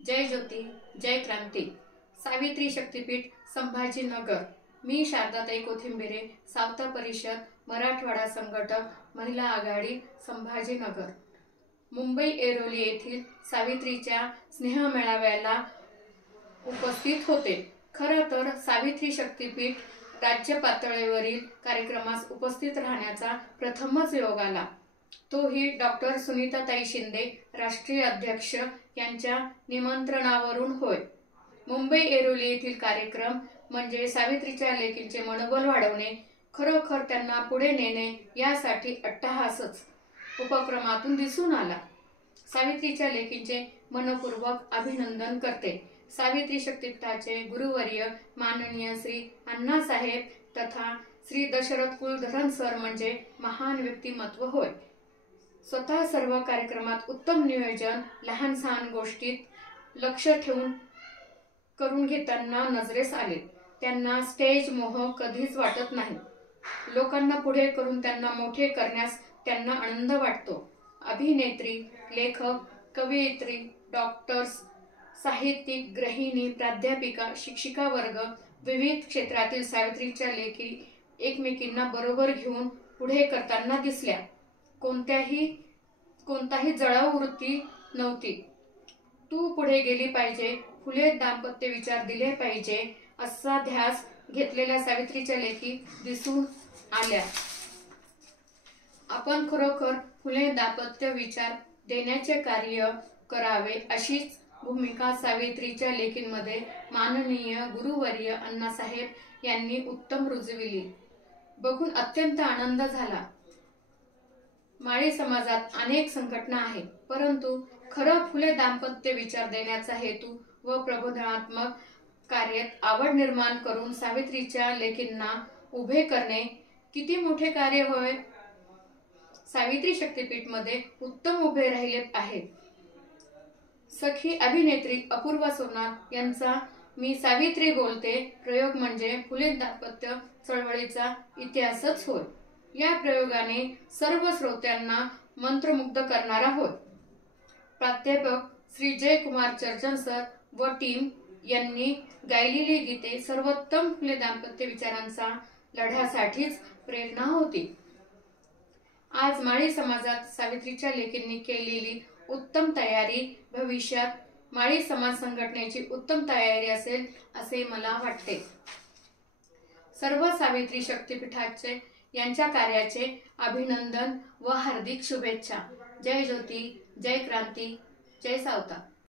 जय ज्योती, जय क्रांती। सावित्री शक्तीपीठ संभाजीनगर। मी शारदाताई कोथिंबिरे, सावता परिषद मराठवाडा संघटक, महिला आघाडी, संभाजीनगर। मुंबई ऐरोली येथील सावित्रीच्या स्नेहमेळाव्याला उपस्थित होते। खरं तर सावित्री शक्तीपीठ राज्य पातळीवरील कार्यक्रमास उपस्थित राहण्याचा प्रथमच योग आला, तोही डॉक्टर सुनीताताई शिंदे, राष्ट्रीय अध्यक्ष यांच्या निमंत्रणावरून होय। मुंबई ऐरोली येथील कार्यक्रम म्हणजे सावित्रीच्या लेकींचे मनोबल वाढवणे, खरोखर त्यांना पुढे नेणे यासाठी अट्टहासच उपक्रमातून दिसून आला। सावित्रीच्या लेकींचे मनपूर्वक अभिनंदन करते। सावित्री शक्तीपीठाचे गुरुवर्य माननीय श्री अण्णासाहेब तथा श्री दशरथ कुलधरण सर म्हणजे महान व्यक्तिमत्व होय। स्वतः सर्व कार्यक्रमात उत्तम नियोजन, लहान सहान गोष्टीत लक्ष ठेवून करून घेताना नजरेस आले। त्यांना स्टेज मोह कधीच वाटत नाही। लोकांना पुढे करून त्यांना मोठे करण्यास त्यांना आनंद वाटतो। अभिनेत्री, लेखक, कवयित्री, डॉक्टर्स, साहित्यिक, गृहिणी, प्राध्यापिका, शिक्षिका वर्ग, विविध क्षेत्रातील सावित्रीच्या लेकी एकमेकींना बरोबर घेऊन पुढे करताना दिसल्या। कोणताही जळाऊ वृत्ती नव्हती। तू पुढे गेली पाहिजे, फुले दाम्पत्य विचार दिले पाहिजे असा ध्यास घेतलेल्या सावित्रीच्या लेकी दिसून आल्या। आपण खरोखर फुले दाम्पत्य विचार देण्याचे कार्य करावे अशीच भूमिका सावित्रीच्या लेकींमध्ये माननीय गुरुवर्य अण्णासाहेब यांनी उत्तम रुजविली। बघून अत्यंत आनंद झाला। माळी समाजात अनेक संघटना आहेत, परंतु खरं फुले दाम्पत्य विचार देण्याचा हेतू व प्रबोधनात्मक कार्यात आवड निर्माण करून सावित्रीच्या लेकींना उभे करणे किती मोठे कार्य होय। सावित्री शक्तीपीठ मध्ये उत्तम उभे राहिले आहेत। सखी अभिनेत्री अपूर्वा सोनार यांचा मी सावित्री बोलते प्रयोग म्हणजे फुले दाम्पत्य चळवळीचा इतिहासच होय। या प्रयोगाने सर्व श्रोत्यांना मंत्रमुग्ध करणारा होय। प्राध्यापक श्री जयकुमार चर्चन सर व टीम यांनी गायलेली गीते सर्वोत्तम फुले दाम्पत्य विचारांचा लढ्यासाठीच प्रेरणा होती। आज माळी समाजात सावित्रीच्या लेकींनी केलेली उत्तम तयारी भविष्यात माळी समाज संघटनेची उत्तम तयारी असेल असे मला वाटते। सर्व सावित्री शक्तीपीठाचे यांच्या कार्याचे अभिनंदन व हार्दिक शुभेच्छा। जय ज्योती, जय क्रांती, जय सावता।